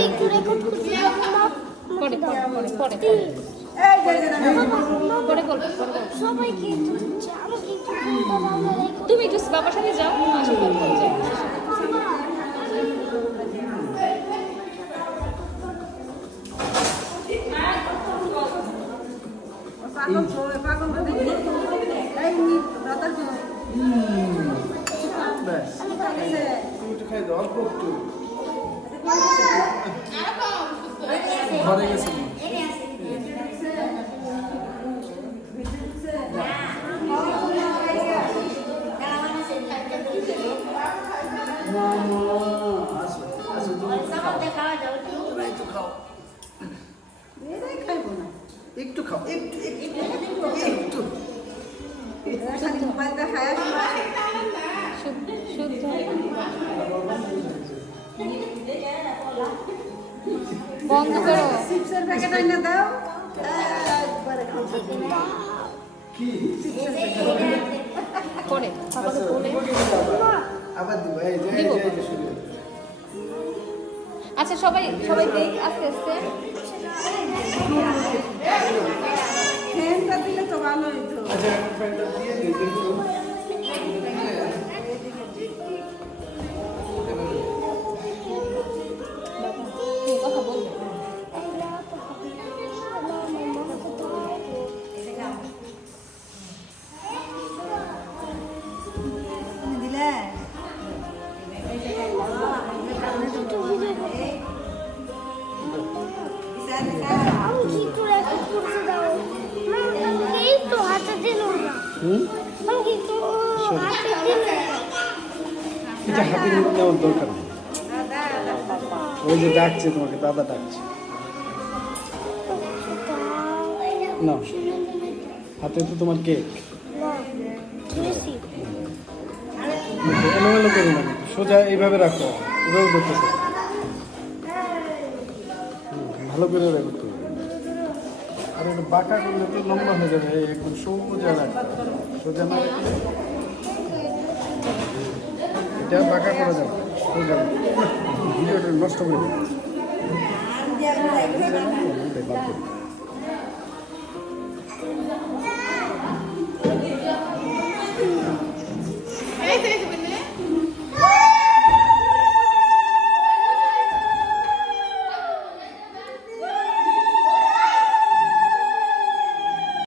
একটু রেকর্ড করতে পরে সবাইকে আমাকে একটু তুমি একটু বাবার সাথে যাও আশীর্বাদ করছে ঘরে গেছি একটু খাও একটু একটু শুদ্ধ বন্ধ করো চিপসের প্যাকেট এনে দাও কি পরে পাপাকে বলে আবার দিব এই যে শুরু আচ্ছা সবাই দেখ আস্তে আস্তে ফ্যানটা দিলে তো ভালো হইতো আচ্ছা ফ্রেন্ডটা দিয়ে দিই কিন্তু কথা বলবে দিলে আমি কি একটু রেকর্ড করতে দাও এই তো হাতে দিল না আমি একটু হাতে দিল এটা হাতে নিতে নেওয়ার দরকার নেই ওই যে ডাকছে তোমাকে দাদা ডাকছে না হাতে তো তোমার কেক এলোমেলো করো না সোজা এইভাবে রাখো ওভাবে করতেছে ভালো করে রেকর্ড করবে আর একটু বাঁকা করলে তো লম্বা হয়ে যাবে একদম সোজা রাখবে সোজা না রাখলে এটা বাঁকা করা যাবে সোজা ভিডিওটা নষ্ট করে দেবে বাদ দেবে